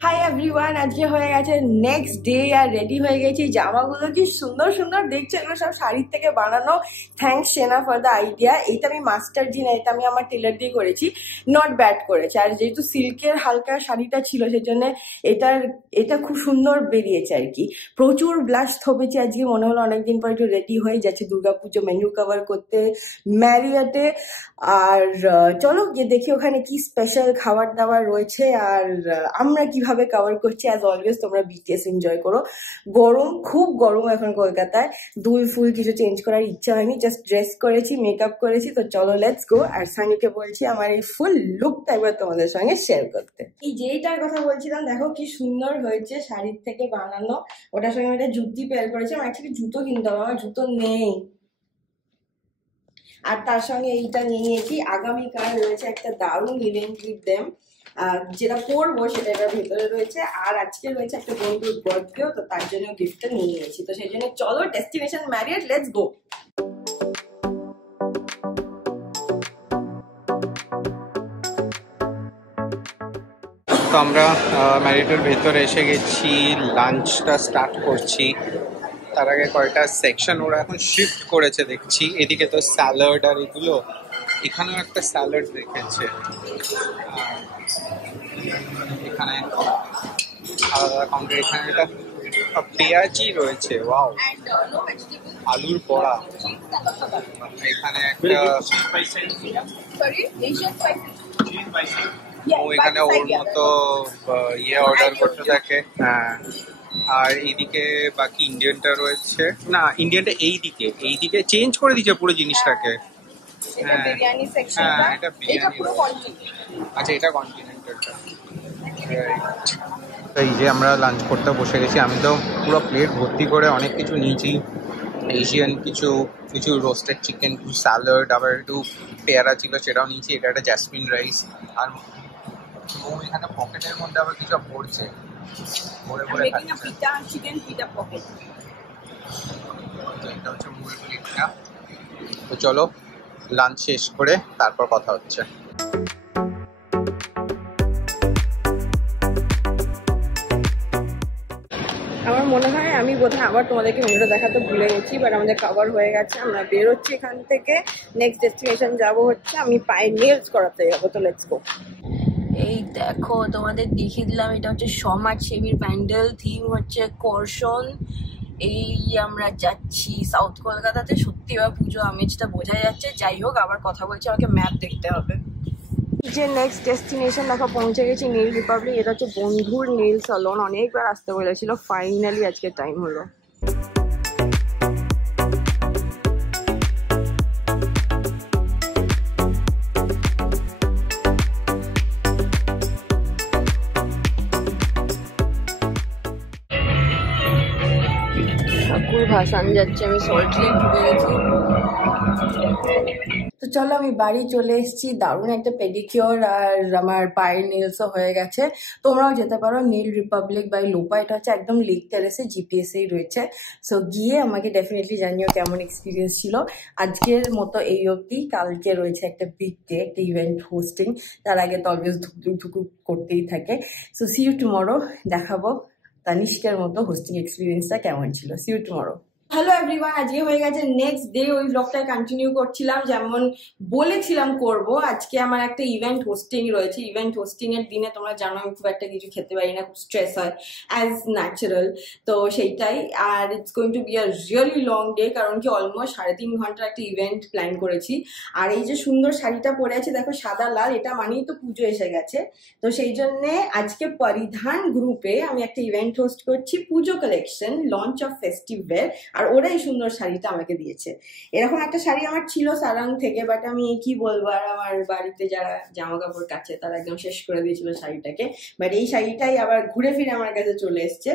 Hi everyone, আজকে হয়ে গেছে নেক্সট ডে আর রেডি হয়ে গেছি। জামাগুলো কি সুন্দর সুন্দর দেখছে, এগুলো সব শাড়ির থেকে বানানো। থ্যাঙ্কস সেনা ফর দ্য আইডিয়া। এইটা আমি মাস্টার জি না, এটা আমি আমার টেলার দিয়ে করেছি, নট ব্যাড করেছে। আর যেহেতু সিল্কের হালকা শাড়িটা ছিল সেই জন্য এটা খুব সুন্দর বেরিয়েছে আর কি। প্রচুর ব্লাশ থপেছি আজকে, মনে হলো অনেকদিন পর একটু রেডি হয়ে যাচ্ছে দুর্গাপুজো মেনু কভার করতে ম্যারিয়টে। আর চলো গিয়ে দেখি ওখানে কি স্পেশাল খাবার দাবার রয়েছে আর আমরা কিভাবে কভার করছি। অ্যাজ অলওয়েজ তোমরা বিটিএস এনজয় করো। গরম, খুব গরম এখন কলকাতায়। দুল ফুল কিছু চেঞ্জ করার ইচ্ছা হয়নি, জাস্ট ড্রেস করেছি, মেকআপ করেছি। তো চলো লেটস গো। আর সানিকে বলছি আমার এই ফুল লুকটা একবার তোমাদের সঙ্গে শেয়ার করতে। এই যেইটার কথা বলছিলাম, দেখো কি সুন্দর হয়েছে, শাড়ির থেকে বানানো। ওটার সঙ্গে আমি একটা জুতি পেয়ার করেছি। আমার অ্যাকচুয়ালি জুতো কিনতে হবে, আমার জুতো নেই। আর তার সঙ্গে এইটা নিয়ে নিয়েছি। আগামীকাল রয়েছে একটা দারুণ ইভেন্ট উইথ দেম, যেটা পরবো সেটা এটার ভেতরে রয়েছে। আর আজকে রয়েছে একটা বন্ধুর বার্থডেও, তো তার জন্য গিফটটা নিয়ে নিয়েছি। তো সেই জন্য চলো ডেস্টিনেশন ম্যারিয়ট, লেটস গো। তো আমরা ম্যারিটের ভেতরে এসে গেছি, লাঞ্চটা স্টার্ট করছি। তার আগে কয়টা সেকশন ওরা এখন শিফট করেছে দেখছি। এদিকে তো স্যালাড আর এগুলো, এখানেও একটা স্যালাড রেখেছে। এখানে আলাদা কাউন্টার, এখানে একটা পেঁয়াজি রয়েছে, ওয়াও, আলুর বড়া। এখানে একটা ও এখানে ওর মতো ইয়ে অর্ডার করতে থাকে। হ্যাঁ, আর এইদিকে বাকি ইন্ডিয়ানটা রয়েছে। না, ইন্ডিয়ানটা এইদিকে চেঞ্জ করে দিয়েছে পুরো জিনিসটাকে। হ্যাঁ হ্যাঁ, এটা বিরিয়ানি। আচ্ছা, এটা কন্টিনেন্টালটা। এই যে আমরা লাঞ্চ করতে বসে গেছি, আমি তো পুরো প্লেট ভর্তি করে অনেক কিছু নিয়েছি। এশিয়ান কিছু কিছু রোস্টেড চিকেন, কিছু স্যালাড, আবার একটু পেয়ারা ছিল সেটাও নিয়েছি। এটা একটা জ্যাসমিন রাইস। আর ও এখানে পকেটের মধ্যে আবার কিছু ভরছে, ভরে ভরে খাচ্ছে। এটা হচ্ছে মূল প্লেটটা। তো চলো লাঞ্চ শেষ করে তারপর কথা হচ্ছে। আমার মনে হয় আমি বোধহয় আবার তোমাদেরকে মেনুটা দেখাতে ভুলে গেছি, বাট আমাদের কভার হয়ে গেছে। আমরা বেরোচ্ছি এখান থেকে। নেক্সট ডেস্টিনেশন যাব হচ্ছে, আমি পায়ে নেলস করাতে যাবো। তো লেটস গো। এই দেখো, তোমাদের দেখিয়ে দিলাম, এটা হচ্ছে সমাজসেবীর প্যান্ডেল, থিম হচ্ছে কর্ষণ। এই আমরা যাচ্ছি সাউথ কলকাতাতে। সত্যি এবার পুজো আমেজটা বোঝা যাচ্ছে। যাই হোক, আবার কথা বলছি, আমাকে ম্যাপ দেখতে হবে। যে নেক্সট ডেস্টিনেশন দেখো পৌঁছে গেছি, নেল রিপাবলিক। এটা হচ্ছে বন্ধুর নেল সালন, অনেকবার আসতে বলেছিল, ফাইনালি আজকে টাইম হলো। ঠাকুর ভাসান যাচ্ছে, আমি সল্ট লেক ঢুকে গেছি। তো চলো, আমি বাড়ি চলে এসেছি। দারুণ একটা পেডিকিওর আর আমার পায়ের নেলসও হয়ে গেছে। তোমরাও যেতে পারো নীল রিপাবলিক বাই লোপা। এটা হচ্ছে একদম লেক টেরেসে, জিপিএসেই রয়েছে। সো গিয়ে আমাকে ডেফিনেটলি জানিও কেমন এক্সপিরিয়েন্স ছিল। আজকের মতো এই অবধি। কালকে রয়েছে একটা বিগ ডে, একটা ইভেন্ট হোস্টিং। তার আগে তো অলওয়েজ ধুকু করতেই থাকে। So see you tomorrow. দেখাবো তানিষ্কের মতো হোস্টিং এক্সপিরিয়েন্সটা কেমন ছিল। See you tomorrow. Hello everyone, আজকে হয়ে গেছে নেক্সট ডে। ওই ব্লগটা কন্টিনিউ করছিলাম, যেমন বলেছিলাম করব। আজকে আমার একটা ইভেন্ট হোস্টিং রয়েছে। ইভেন্ট হোস্টিং এর দিনে তোমরা জানো আমি খুব একটা কিছু খেতে পারি না, খুব স্ট্রেস হয় অ্যাজ ন্যাচারাল। তো সেইটাই। আর it's going to be a really long day, কারণ কি অলমোস্ট 3.5 ঘন্টার একটা ইভেন্ট প্ল্যান করেছি। আর এই যে সুন্দর শাড়িটা পরে আছে দেখো, সাদা লাল, এটা মানেই তো পুজো এসে গেছে। তো সেই জন্যে আজকে পরিধান গ্রুপে আমি একটা ইভেন্ট হোস্ট করছি, Puja collection launch of festive wear. আর ওরা এই সুন্দর শাড়িটা আমাকে দিয়েছে। এরকম একটা শাড়ি আমার ছিল সারাং থেকে, বাট আমি কি বলবো, আর আমার বাড়িতে যারা জামা কাপড় কাছে তারা একদম শেষ করে দিয়েছিল শাড়িটাকে। বাট এই শাড়িটাই আবার ঘুরে ফিরে আমার কাছে চলে এসছে।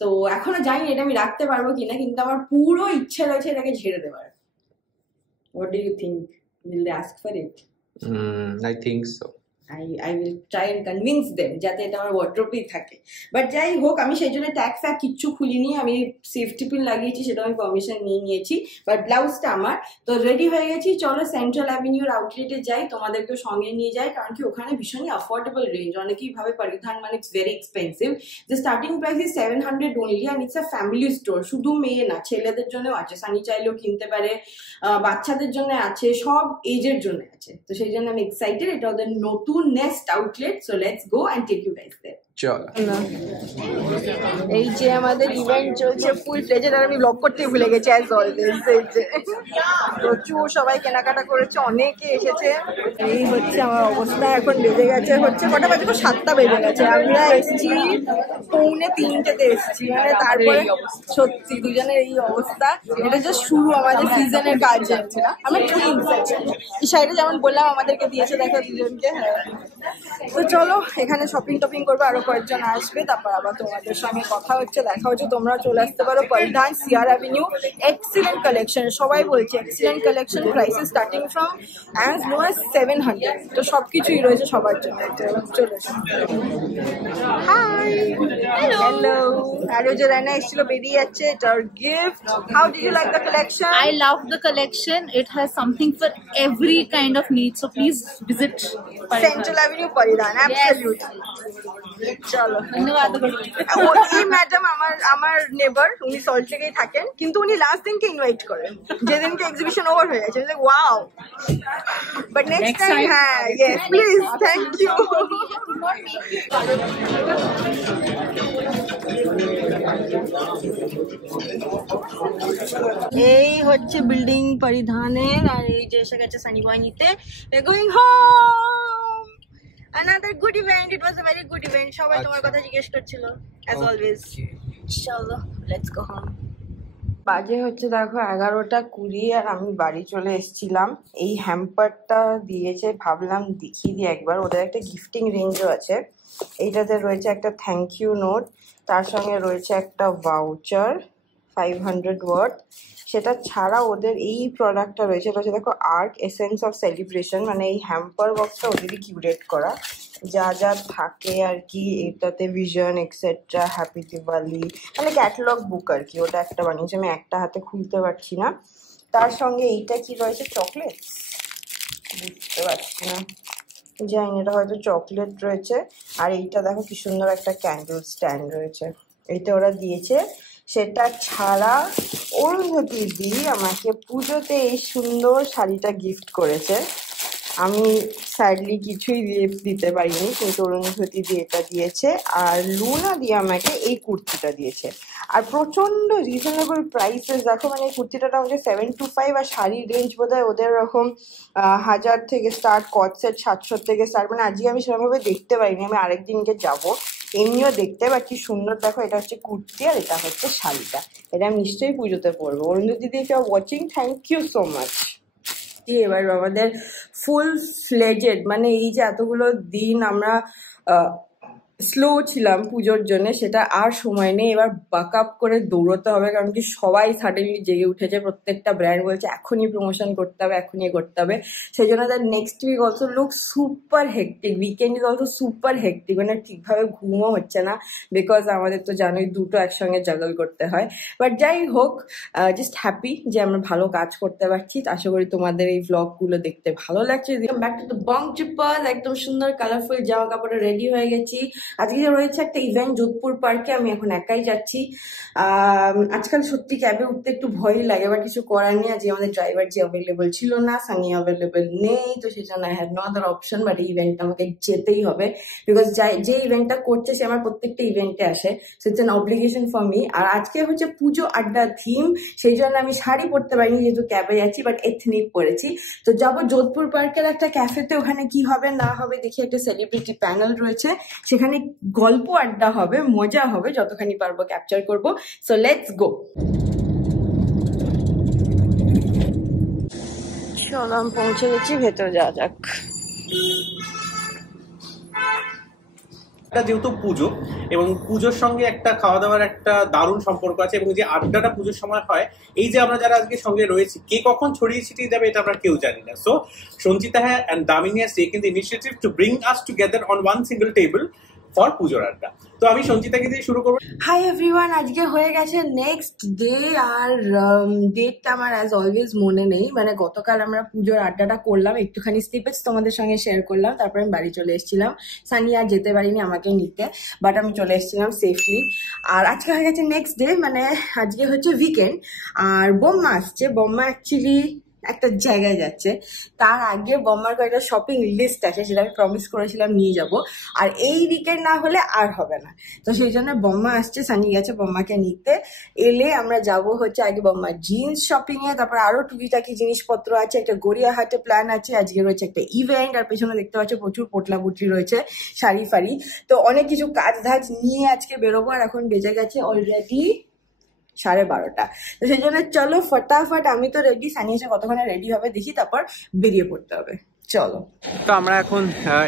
তো এখনো জানি এটা আমি রাখতে পারবো কিনা, কিন্তু আমার পুরো ইচ্ছে রয়েছে এটাকে ঝেড়ে দেওয়ার। What do you think? Will they ask for it? I think so. I will try and convince them যাতে এটা আমার ওয়ার্ড্রোবেই থাকে। বাট যাই হোক, আমি সেই জন্য ট্যাগ ফ্যাগ কিচ্ছু খুলিনি, আমি সেফটি পিন লাগিয়েছি, সেটা আমি পারমিশন নিয়ে নিয়েছি। বাট ব্লাউজটা আমার তো রেডি হয়ে গেছি। চলো সেন্ট্রাল অ্যাভিনিউর আউটলেটে যাই, তোমাদেরকেও সঙ্গে নিয়ে যাই, কারণ কি ওখানে ভীষণই অ্যাফোর্ডেবল রেঞ্জ। অনেকেই ভাবে পরিধান মানে it's very expensive. The starting price is 700 only, and it's a family store. শুধু মেয়ে না, ছেলেদের জন্যও আছে, সানি চাইলেও কিনতে পারে, বাচ্চাদের জন্য আছে, সব এজের জন্য আছে। তো সেই জন্য আমি এক্সাইটেড, এটা ওদের নতুন next outlet. So let's go and take you guys there. চল। এই যে আমাদের ইভেন্ট চলছে ফুল ফ্লেজেড, আর আমি ব্লগ করতে ভুলে গেছি অ্যাজ অলওয়েজ। এই যে প্রচুর সবাই কেনাকাটা করেছে, অনেকে এসেছে। এই হচ্ছে আমার অবস্থা, এখন বেজে গেছে হচ্ছে কটা বাজে, 7টা বেজে গেছে। আমরা এসছি 2:45 এসছি, মানে তারপরে সত্যি দুজনের এই অবস্থা। এটা জাস্ট শুরু আমাদের সিজনের কাজ। আমরা টুইনস আছি, এই সাইডে যেমন বললাম আমাদেরকে দিয়েছে, দেখো দুজনকে। হ্যাঁ, তো চলো এখানে শপিং টপিং করবো, আরো কয়েকজন আসবে, তারপর আবার তোমাদের সঙ্গে কথা হচ্ছে, দেখা হচ্ছে। তোমরা চলে আসতে পারো পরিধান সিআর অ্যাভিনিউ। এক্সিলেন্ট কালেকশন, সবাই বলছে excellent collection, prices starting from as low as 700। তো সবকিছুই রয়েছে সবার জন্য। চলে এসো। High, hello. আর ওই যে রায়না এসেছিল, বেরিয়ে যাচ্ছে, এটার gift. How did you like the collection? I love the collection. It has something for every kind of need. So please visit central avenue পরিধান, অ্যাবসলিউটলি। চলো, ধন্যবাদ। এই ম্যাডাম আমার নেবার, উনি সল্ট লেকেই থাকেন, কিন্তু উনি লাস্ট দিনকে ইনভাইট করেন, যেদিনকে এক্সিবিশন ওভার হয়ে গেছে। Wow, but next time. হ্যাঁ, ইয়েস প্লিজ, থ্যাংক ইউ। এই হচ্ছে বিল্ডিং পরিধানের, আর এই যে এসে গেছে সানি বয় নিতে। Going home. Another good event. It was a very good event. সবাই তোমার কথা জিজ্ঞেস করছিল as always. চলো let's go home. বাজে হচ্ছে দেখো 11:20, আর আমি বাড়ি চলে এসেছিলাম। এই হ্যাম্পারটা দিয়েছে, ভাবলাম দেখিয়ে দিই একবার। ওদের একটা গিফটিং রেঞ্জও আছে। এইটাতে রয়েছে একটা থ্যাংক ইউ নোট, তার সঙ্গে রয়েছে একটা ভাউচার 500 ওয়ার্থ। সেটা ছাড়া ওদের এই প্রোডাক্টটা রয়েছে, এটা হচ্ছে দেখো আর্ট এসেন্স অফ সেলিব্রেশন। মানে এই হ্যাম্পার বক্সটা ওদেরই কিউরেট করা, যা যা থাকে আর কি এটাতে, ভিশন এক্সেট্রা, হ্যাপি দিওয়ালি, মানে ক্যাটালগ বুক আর কি। ওটা একটা বানিয়েছে, আমি একটা হাতে খুলতে পারছি না। তার সঙ্গে এইটা কি রয়েছে, চকলেট, বুঝতে পারছি না, জানি এটা হয়তো চকলেট রয়েছে। আর এইটা দেখো কি সুন্দর একটা ক্যান্ডেল স্ট্যান্ড রয়েছে, এইটা ওরা দিয়েছে। সেটা ছাড়া অরুন্ধতী দি আমাকে পুজোতে এই সুন্দর শাড়িটা গিফট করেছে। আমি স্যাডলি কিছুই দিতে পারিনি, কিন্তু অরুন্ধতী দি এটা দিয়েছে। আর লুনা দিয়ে আমাকে এই কুর্তিটা দিয়েছে। আর প্রচন্ড রিজনেবল প্রাইসেস দেখো, মানে এই কুর্তিটা হচ্ছে 725, আর শাড়ির রেঞ্জ বোধ হয় ওদের ওরকম 1000 থেকে স্টার্ট, কট সেট 700 থেকে স্টার্ট। মানে আজকে আমি সেরকমভাবে দেখতে পারিনি, আমি আরেকদিনকে যাবো। এমনিও দেখতে বা কি সুন্দর দেখো, এটা হচ্ছে কুর্তি আর এটা হচ্ছে শাড়িটা। এটা আমি নিশ্চয়ই পুজোতে পরবো। অরুন্ধতী দি, if you are watching, thank you so much. এবার আমাদের ফুল ফ্লেজেড, মানে এই যে এতগুলো দিন আমরা স্লো ছিলাম পুজোর জন্য, সেটা আর সময় নেই। এবার বাক আপ করে দৌড়তে হবে, কারণ কি সবাই সাডেনলি জেগে উঠেছে। প্রত্যেকটা ব্র্যান্ড বলছে এখনই প্রমোশন করতে হবে, এখনই করতে হবে। সেই জন্য তার next week also look super hectic, weekend is also super hectic. মানে ঠিকভাবে ঘুমও হচ্ছে না, বিকজ আমাদের তো জানোই দুটো একসঙ্গে জাগল করতে হয়। বাট যাই হোক, জাস্ট হ্যাপি যে আমরা ভালো কাজ করতে পারছি। আশা করি তোমাদের এই ভ্লগগুলো দেখতে ভালো লাগছে। ব্যাক টু দ্য বং ট্রিপাল, একদম সুন্দর কালারফুল জামা কাপড়ে রেডি হয়ে গেছি। আজকে রয়েছে একটা ইভেন্ট যোধপুর পার্কে, আমি এখন একাই যাচ্ছি। আজকাল সত্যি ক্যাবে উঠতে একটু ভয়ই লাগে, বা কিছু করার নেই। আজকে আমাদের ড্রাইভার যে অ্যাভেলেবল ছিল না, সানি অ্যাভেলেবল নেই, তো সেই জন্য I had no other option. But এই ইভেন্টটা আমাকে যেতেই হবে, বিকজ যে ইভেন্টটা করছে সে আমার প্রত্যেকটা ইভেন্টে আসে, so it's an obligation for me. আর আজকে হচ্ছে পুজো আড্ডা থিম, সেই জন্য আমি শাড়ি পরতে পারিনি যেহেতু ক্যাবে যাচ্ছি, বাট এথনিক পরেছি। তো যাবো যোধপুর পার্কের একটা ক্যাফেতে, ওখানে কি হবে না হবে দেখি। একটা সেলিব্রিটি প্যানেল রয়েছে, সেখানে গল্প আড্ডা হবে, মজা হবে, যতখানি পারবো ক্যাপচার করব। সো লেটস গো। চলো আমি পৌঁছে গেছি, ভেতরে যাওয়া যাক। এটা যেহেতু পুজো এবং পুজোর সঙ্গে একটা খাওয়া দাওয়ার একটা দারুণ সম্পর্ক আছে, এবং যে আড্ডাটা পুজোর সময় হয়, এই যে আমরা যারা আজকে সঙ্গে রয়েছি, কে কখন ছড়িয়ে ছিটিয়ে যাবে এটা আমরা কেউ জানি না। সো সঞ্চিতা হ্যাঁ and Damini has taken the initiative to bring us together on one single table for পুজোর আড্ডা। তো আমি সঞ্চিতাকে দিয়ে শুরু করবো। হাই এভরিওয়ান, আজকে হয়ে গেছে নেক্সট ডে, আর ডেটটা আমার অ্যাজ অলওয়েজ মনে নেই। মানে গতকাল আমরা পুজোর আড্ডাটা করলাম, একটুখানি স্নিপেটস তোমাদের সঙ্গে শেয়ার করলাম, তারপরে আমি বাড়ি চলে এসেছিলাম। সানি আর যেতে পারিনি আমাকে নিতে, বাট আমি চলে এসেছিলাম সেফলি। আর আজকে হয়ে গেছে নেক্সট ডে, মানে আজকে হচ্ছে উইকেন্ড, আর বোম্মা আসছে। বোম্মা অ্যাকচুয়ালি একটা জায়গায় যাচ্ছে, তার আগে বোম্মার কয়েকটা শপিং লিস্ট আছে, সেটা আমি প্রমিস করেছিলাম নিয়ে যাব, আর এই উইকেন্ড না হলে আর হবে না। তো সেই জন্য বোম্মা আসছে, সানি গেছে বোম্মাকে নিতে। এলে আমরা যাব হচ্ছে আগে বোম্মার জিন্স শপিং এ, তারপর আরো টুকিটাকি জিনিসপত্র আছে, একটা গড়িয়াহাটে প্ল্যান আছে, আজকে রয়েছে একটা ইভেন্ট, আর পেছনে দেখতে পাচ্ছ প্রচুর পোটলা পুটলি রয়েছে, শাড়ি ফাড়ি, তো অনেক কিছু কাজ ধাজ নিয়ে আজকে বেরোবো। আর এখন বেজে গেছে অলরেডি 12:30। তো সেই জন্য চলো ফটাফট, আমি তো রেডি, সানি এসে কতক্ষণে রেডি হবে দেখি, তারপর বেরিয়ে পড়তে হবে। চলো। তো আমরা এখন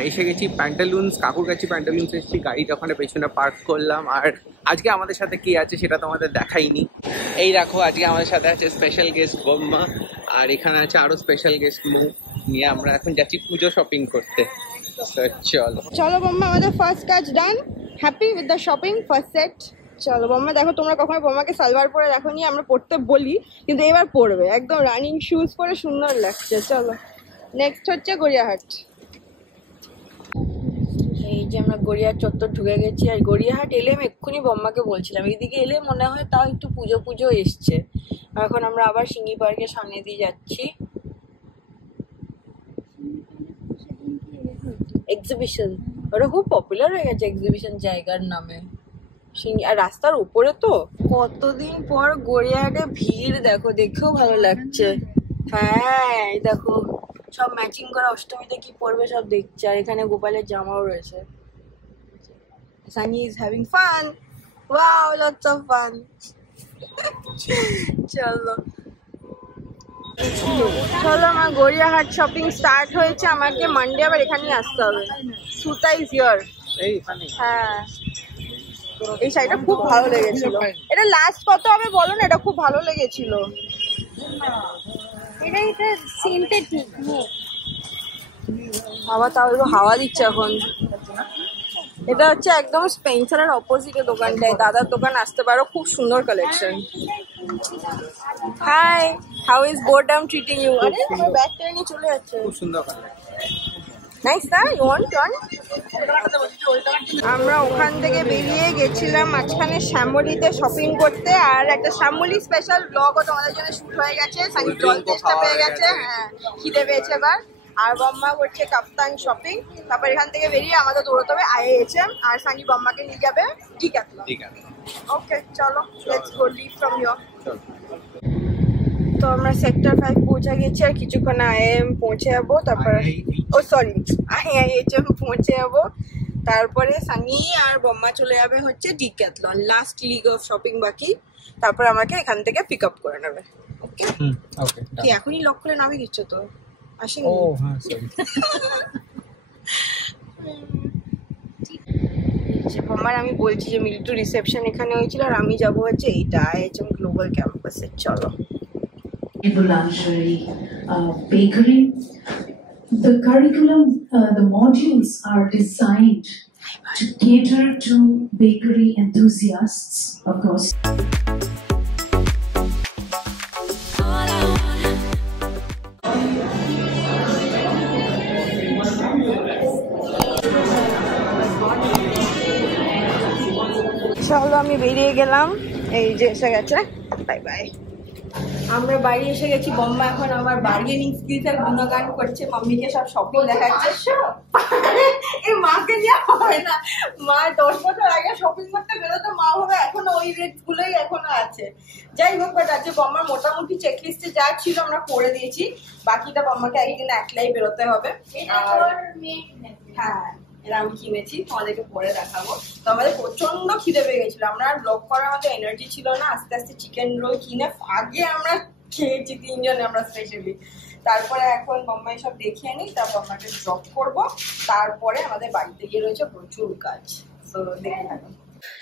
এসে গেছি প্যান্টালুন্স, কাকুর কাছে প্যান্টালুন্স এসেছি, গাড়িটা ওখানে পেছনে পার্ক করলাম। আর আজকে আমাদের সাথে কি আছে সেটা তোমাদের দেখাইনি। এই দেখো, আজকে আমাদের সাথে আছে স্পেশাল গেস্ট বোম্মা, আর এখানে আছে আরো স্পেশাল গেস্ট মু। নিয়ে আমরা এখন যাচ্ছি পুজো শপিং করতে। চলো চলো বোম্মা, আমাদের ফার্স্ট কাজ done. Happy with the shopping first set. চলো বোম্মা, দেখো তোমরা কখনো বোম্মাকে সালভার পরে দেখো নি, আমরা পড়তে বলি কিন্তু এবার পড়বে, একদম রানিং শুজ পরে সুন্দর লাগছে। চলো নেক্সট হচ্ছে গড়িয়াহাট। এই যে আমরা গড়িয়াহাট চত্বর ঢুকে গেছি, আর গড়িয়াহাট এলে আমি এক্ষুনি বোম্মাকে বলছিলাম এইদিকে এলে মনে হয় তাও একটু পুজো পুজো এসছে। এখন আমরা আবার সিঙ্গি পার্কের সামনে দিয়ে যাচ্ছি। এক্সিবিশন, ওটা খুব পপুলার হয়ে গেছে এক্সিবিশন জায়গার নামে। আর রাস্তার উপরে তো কতদিন পর গড়িয়াহাটে ভিড় দেখো, দেখেও ভালো লাগছে। হ্যাঁ দেখো সব ম্যাচিং করা, অষ্টমীতে কি পরবে সব দেখছে, আর এখানে গোপালের জামাও রয়েছে। Sunny is having fun, wow lots of fun. চলো চলো, আমার গড়িয়াহাট শপিং স্টার্ট হয়েছে। আমাকে মানডে আবার এখানেই আসতে হবে। সুতা ইজ হিয়ার। হ্যাঁ, এই শাড়িটা খুব ভালো লেগেছিল। এটা লাস্ট কত হবে বলো না, এটা খুব ভালো লেগেছিল। হাওয়া, তাও একটু হাওয়া দিচ্ছে এখন। এটা হচ্ছে একদম স্পেন্সারের অপোজিটে দোকানটায়, দাদার দোকান, আসতে পারো, খুব সুন্দর collection. Hi, how is boredom treating you? আরে আমার ব্যাগটা নিয়ে চলে যাচ্ছে। খুব সুন্দর কালেকশন। নাইস না? You want one? আমরা ওখান থেকে বেরিয়ে গেছিলাম মাঝখানে শ্যামলিতে শপিং করতে, আর একটা শ্যামলি স্পেশাল ব্লগও তোমাদের জন্য শুট হয়ে গেছে। সানি জল তেষ্টা পেয়ে গেছে, হ্যাঁ খিদে পেয়েছে এবার। আর বম্মা করছে কাপ্তান শপিং। তারপর এখান থেকে বেরিয়ে আমাদের দৌড়তে হবে IHM, আর সানি বম্মাকে নিয়ে যাবে ডিক্যাথলন। ওকে চলো, let's go leave from here. তো আমরা সেক্টর 5 পৌঁছে গেছি, আর কিছুক্ষণ IIM পৌঁছে যাবো, তারপর IHM পৌঁছে যাবো। তারপরে সানি আর বম্মা চলে যাবে হচ্ছে decathlon, last league of shopping বাকি। তারপর আমাকে এখান থেকে পিক আপ করে নেবে। ওকে ওকে, কি এখনই লক করে নামিয়ে দিচ্ছ তো? আসেনি? ও হ্যাঁ সরি। বম্মার আমি বলছি যে মিলিটারি রিসেপশন এখানে হয়েছিল, আর আমি যাবো হচ্ছে এইটা IHM গ্লোবাল ক্যাম্পাসে। চলো। Boulangerie, bakery. The curriculum, the modules are designed to cater to bakery enthusiasts, of course. চলো আমি বেরিয়ে গেলাম, এই যে এসে গেছে, বাই বাই। আমরা বাড়ি এসে গেছি। বম্মা এখন আমার বার্গেনিং স্কিলস এর গুণগান করছে, মাম্মিকে সব শপিং দেখাচ্ছে। এই মাকে নিয়ে হয় না, মা 10 বছর আগে শপিং করতে বেরোতো, মা হবে এখনো ওই রেট গুলোই এখনো আছে। যাই হোক, বাট আজকে বম্মার মোটামুটি চেকলিস্টে যা ছিল আমরা করে দিয়েছি, বাকিটা বম্মাকে একদিন একলাই বেরোতে হবে। হ্যাঁ, এরা আমি কিনেছি, তোমাদেরকে পরে দেখাবো। তো আমাদের প্রচন্ড খিদে পেয়ে গেছিল, আমরা আর ব্লগ করার মতো এনার্জি ছিল না। আস্তে আস্তে চিকেন রোল কিনে আগে আমরা খেয়েছি 3 জনে আমরা স্পেশালি। তারপরে এখন বম্মাই সব দেখিয়ে নিই, তারপর আমাকে ড্রপ করবো। তারপরে আমাদের বাড়িতে গিয়ে রয়েছে প্রচুর কাজ। সো দেখে থাকো।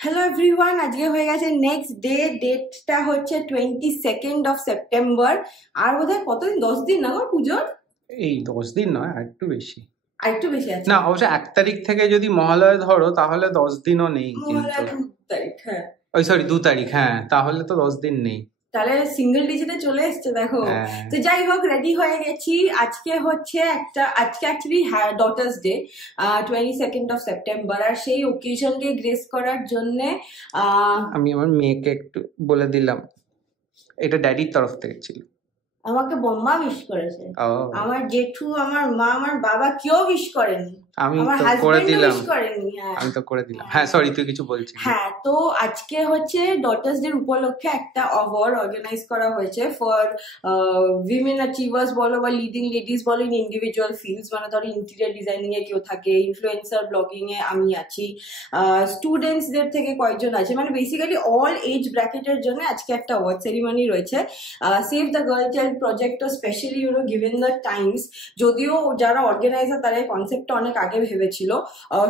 হ্যালো এভরিওয়ান, আজকে হয়ে গেছে নেক্সট ডেটটা হচ্ছে 22nd of September। আর বোধহয় কতদিন, 10 দিন না গো পুজোর? এই 10 দিন নয়, আর একটু বেশি। আর একটু বেশি আছে না, অবশ্য 1 তারিখ থেকে যদি মহালয়া ধরো তাহলে 10 দিনও নেই, মহালয়া কিন্তু 2 তারিখ। হ্যাঁ, ওই সরি 2 তারিখ, হ্যাঁ, তাহলে তো 10 দিন নেই। তাহলে সিঙ্গেল ডিজিটে চলে এসছে দেখো। হ্যাঁ। তো যাই হোক, রেডি হয়ে গেছি। আজকে হচ্ছে আজকে actually daughters day, 22nd of September। আর সেই ওকেশনকে গ্রেস করার জন্যে আমি আমার মেয়েকে একটু বলে দিলাম, এটা ড্যাডির তরফ থেকে ছিল। আমাকে বোম্মা উইশ করেছে, ও, আমার জেঠু, আমার মা, আমার বাবা কেউ উইশ করেনি, আমি আমার তো করে হাজবেন্ড দিলাম, উইশ করেনি। হ্যাঁ, আমি তো করে দিলাম। হ্যাঁ, সরি, তুই কিছু বলছিস। হ্যাঁ, তো আজকে হচ্ছে ডটার্স ডে উপলক্ষে একটা অ্যাওয়ার্ড অর্গানাইজ করা হয়েছে ফর উইমেন অ্যাচিভার্স বলো বা লিডিং লেডিস বলো ইন ইন্ডিভিজুয়াল ফিল্ডস। মানে ধরো ইন্টেরিয়ার ডিজাইনিং এ কেউ থাকে, ইনফ্লুয়েন্সার ব্লগিং এ আমি আছি, স্টুডেন্টসদের থেকে কয়েকজন আছে, মানে বেসিক্যালি অল এজ ব্র্যাকেটের জন্য আজকে একটা অ্যাওয়ার্ড সেরিমনি রয়েছে। Save the girl child project specially given the Times, যদিও যারা অর্গানাইজার তারা এই কনসেপ্টটা অনেক আগে ভেবেছিল।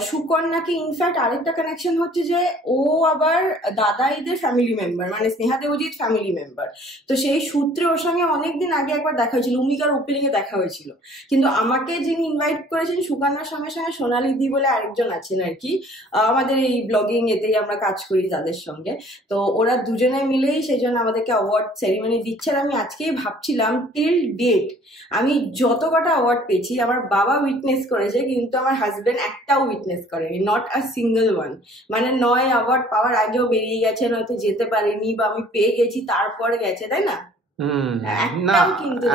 সুকন্যাকে ইনফ্যাক্ট আরেকটা কানেকশন হচ্ছে যে ও আবার দাদাইদের ফ্যামিলি মেম্বার, মানে স্নেহা দেওজিৎ ফ্যামিলি মেম্বার। তো সেই সূত্রে ওর সঙ্গে অনেকদিন আগে একবার দেখা হয়েছিল, উমিকার ওপেনিং এ দেখা হয়েছিল। কিন্তু আমাকে যিনি ইনভাইট করেছেন সুকন্যার সঙ্গে সঙ্গে সোনালি দি বলে আরেকজন আছেন আর কি, আমাদের এই ব্লগিং এতেই আমরা কাজ করি তাদের সঙ্গে। তো ওরা দুজনে মিলেই সেই জন্য আমাদেরকে অ্যাওয়ার্ড সেরিমনি দিচ্ছে। আর আমি আজকেই ভাবছিলাম টিল ডেট আমি যত কটা অ্যাওয়ার্ড পেয়েছি আমার বাবা উইটনেস করেছে, কিন্তু আমার হাজবেন্ড একটাও উইটনেস করেনি, নট আ সিঙ্গেল ওয়ান। মানে নয় অ্যাওয়ার্ড পাওয়ার আগেও বেরিয়ে গেছে, নয়তো যেতে পারিনি, বা আমি পেয়ে গেছি তারপরে গেছে, তাই না? না,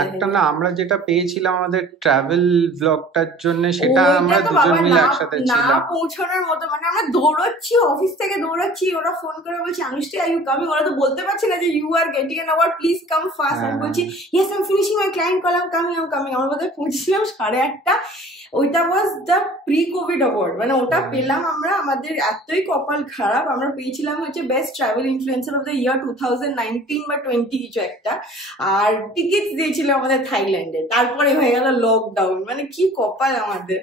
একটা না, আমরা যেটা পেয়েছিলাম আমাদের ট্রাভেল ব্লগটার জন্য, সেটা আমরা দুজন মিলে একসাথে ছিলাম। না পৌঁছানোর মতো, মানে আমরা দৌড়চ্ছি, অফিস থেকে দৌড়চ্ছি, ওরা ফোন করে বলছে অনুষ্ঠি আর ইউ কামিং। ওরা তো বলতে পারছে না যে you are getting an award, please come fast. আমি বলছি yes I am finishing my client call, I am coming. আমার বোধহয় পৌঁছেছিলাম 8:30। ওইটা was the pre COVID award, মানে ওটা পেলাম আমরা। আমাদের এতই কপাল খারাপ, আমরা পেয়েছিলাম হচ্ছে best travel influencer of the year 2019 বা 20 কিছু একটা। আর টিকিট দিয়েছিল আমাদের থাইল্যান্ডে, তারপরে হয়ে গেল লকডাউন। মানে কি কপাল আমাদের।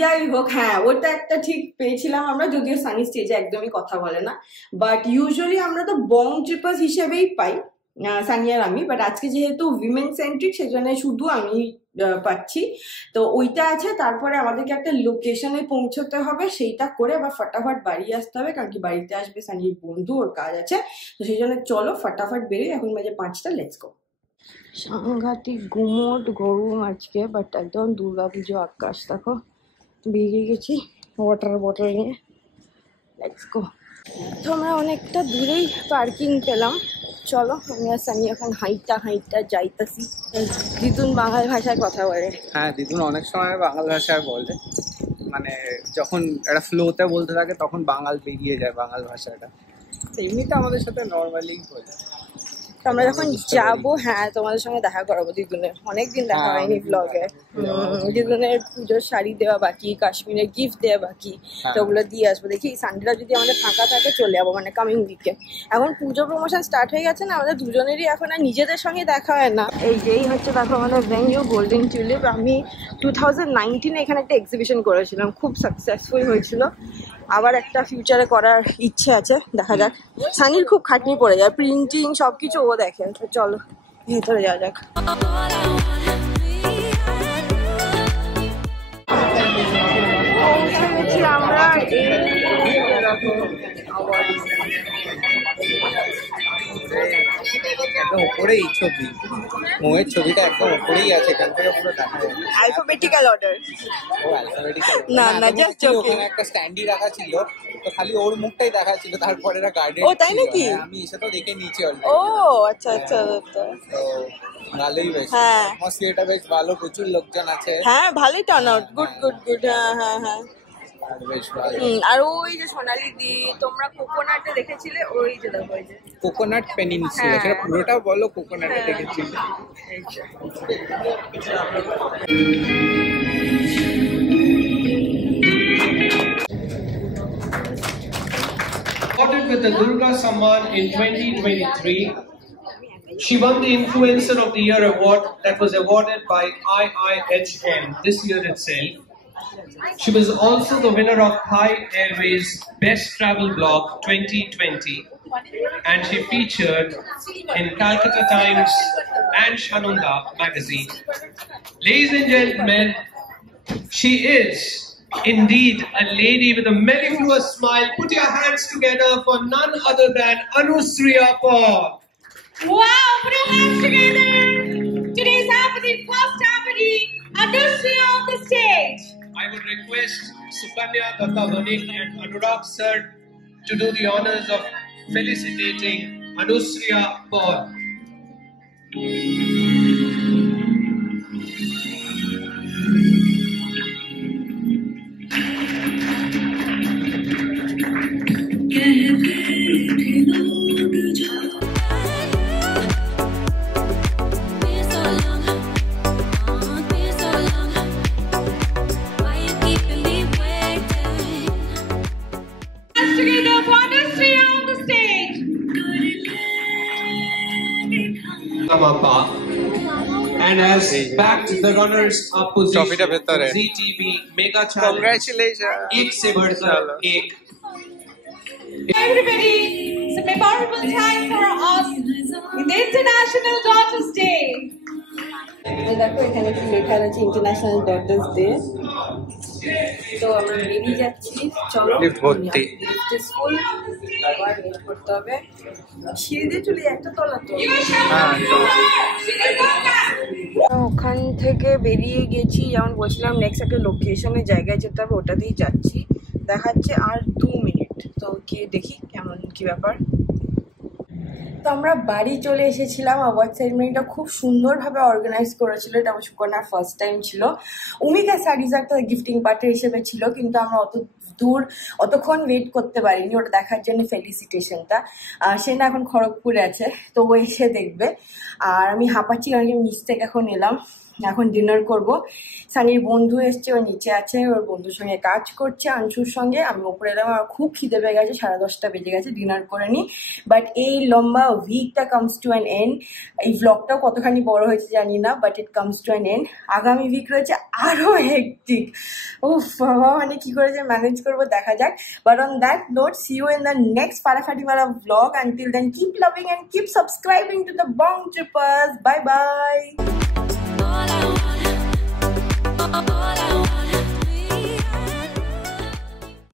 যাই হোক, হ্যাঁ ওটা একটা ঠিক পেয়েছিলাম আমরা, যদিও সানি স্টেজে একদমই কথা বলে না, বাট ইউজুয়ালি আমরা তো বং ট্রিপার্স হিসেবেই পাই সানিয়ার আমি। বাট আজকে যেহেতু উইমেন সেন্ট্রিক সেজন্য শুধু আমি পাচ্ছি। তো ওইটা আছে, তারপরে আমাদেরকে একটা লোকেশনে পৌঁছতে হবে, সেইটা করে আবার ফটাফট বাড়ি আসতে হবে, কারণ কি বাড়িতে আসবে সানির বন্ধু, ওর কাজ আছে। তো সেই জন্য চলো ফটাফট বেরিয়ে, এখন বাজে 5টা, লেটস গো। সাংঘাতিক গুমোট গরম আজকে, বাট একদম দুর্গাপুজো আকাশ দেখো। বেরিয়ে গেছি ওয়াটার বটল নিয়ে, লেটস গো। তো আমরা অনেকটা দূরেই পার্কিং পেলাম, চলো আমি আর সানি এখন হাইটা যাইতাছি। দিদুন বাংলা ভাষায় কথা বলে। হ্যাঁ, দিদুন অনেক সময় বাংলা ভাষায় বলে, মানে যখন একটা ফ্লোতে বলতে থাকে তখন বাঙাল বেরিয়ে যায় বাংলা ভাষাটা। এমনিতে আমাদের সাথে নর্মালি বলে। আমরা যখন যাবো, হ্যাঁ তোমাদের সঙ্গে দেখা করাবো দিদুনের, অনেকদিন দেখা হয়নি ব্লগে। দিদুনের পুজোর শাড়ি দেওয়া বাকি, কাশ্মীরের গিফট দেওয়া বাকি, তো ওগুলো দিয়ে আসবো। দেখি সানডেটা যদি আমাদের ফাঁকা থাকে চলে যাবো, মানে কামিং উইকে। এখন পুজো প্রমোশন স্টার্ট হয়ে গেছে না, আমাদের দুজনেরই এখন আর নিজেদের সঙ্গে দেখা হয় না। এই হচ্ছে দেখো আমাদের ভেনিউ গোল্ডেন টিউলিপ। আমি 2019 এখানে একটা এক্সিবিশন করেছিলাম, খুব সাকসেসফুল হয়েছিল। আবার একটা ফিউচারে করার ইচ্ছে আছে, দেখা যাক। সানির খুব খাটনি পড়ে যায়, প্রিন্টিং সবকিছু ও দেখে। তো চলো ভেতরে যাওয়া যাক। আমরা একদম উপরেই ছবি, মোয়ের ছবিটা একদম উপরেই আছে, এখান থেকে পুরো দেখা যায়। Alphabetical order. ও অ্যালফাবেটিক্যাল না জাস্ট ওখানে একটা স্ট্যান্ডই রাখা ছিল, তো খালি ওর মুখটাই দেখা ছিল, তারপরে এরা গার্ডেন। ও তাই নাকি? আমি এসে তো দেখে নিয়েছি অলরেডি। ও আচ্ছা। তো ভালোই হয়েছে, হ্যাঁ এটা বেশ ভালো, প্রচুর লোকজন আছে। হ্যাঁ ভালোই টার্ন আউট, গুড। হ্যাঁ বেশ ভালো। আর ওই যে সোনালি দি তোমরা কোকোনাটে দেখেছিলে, ওই যে দেখো ওই যে কোকোনাট পেনিনসুলা, সেটা পুরোটা বলো। কোকোনাটে দেখেছিলে? Awarded with the Durga Samman in 2023. She won the Influencer of the Year award that was awarded by IIHM this year itself. She was also the winner of Thai Airways Best Travel Blog 2020, and she featured in Calcutta Times and Shanunda magazine. Ladies and gentlemen, she is indeed a lady with a mellifluous smile. Put your hands together for none other than Anusriya Paul. Wow, put your hands together. Today's happening, first happening, Anusriya on the stage. I would request Sukanya Datta Vanik and Anurag sir to do the honors of felicitating Anusriya Paul. Together for Anusriya on the stage. Namapa. And as backed the runners-up Trophy ta position, bhedor hai. ZTV Mega Challenge. Congratulations. Ek se badhkar ek. Everybody, it's a memorable time for us in the International Daughters Day. দেখো এখানে কি লেখা আছে international daughters day. তো আমরা বেরিয়ে যাচ্ছি, চলো লিফট ভর্তি। লিফট ইজ ফুল, আবার ওয়েট করতে হবে। সিঁড়ি দিয়ে চলে একটা তলা তো। ওখান থেকে বেরিয়ে গেছি, যেমন বলছিলাম নেক্সট একটা লোকেশনের জায়গায় যেতে হবে, ওটাতেই যাচ্ছি। দেখাচ্ছে আর 2 মিনিট, তো গিয়ে দেখি কেমন কি ব্যাপার। তো আমরা বাড়ি চলে এসেছিলাম। অ্যাওয়ার্ড সেরিমনিটা খুব সুন্দরভাবে অর্গানাইজ করেছিল, এটা আমার সুকন্যার ফার্স্ট টাইম ছিল। উমিকা স্টাডিজ একটা গিফটিং পার্টনার হিসেবে ছিল, কিন্তু আমরা অতক্ষণ ওয়েট করতে পারিনি ওটা দেখার জন্য ফেলিসিটেশনটা। সে না এখন খড়গপুরে আছে, তো ও এসে দেখবে। আর আমি হাঁপাচ্ছি কারণ নিচ থেকে এখন এলাম, এখন ডিনার করব। সানির বন্ধু এসছে, ও নিচে আছে, ওর বন্ধুর সঙ্গে কাজ করছে আংশুর সঙ্গে। আমি উপরে এলাম, আমার খুব খিদে পেয়ে গেছে, 10:30 বেজে গেছে, ডিনার করে নিই। বাট এই লম্বা উইকটা কামস টু অ্যান এন্ড। এই ব্লগটাও কতখানি বড় হয়েছে জানি না, but it comes to an end. আগামী উইক রয়েছে আরো হেক্টিক। উফ বাবা, মানে কি করে যে ম্যানেজ করবো দেখা যাক। But on that note, see you in the next ফাটাফাটিওয়ালা vlog. Until then, keep loving and keep subscribing to the Bong Trippers. Bye bye.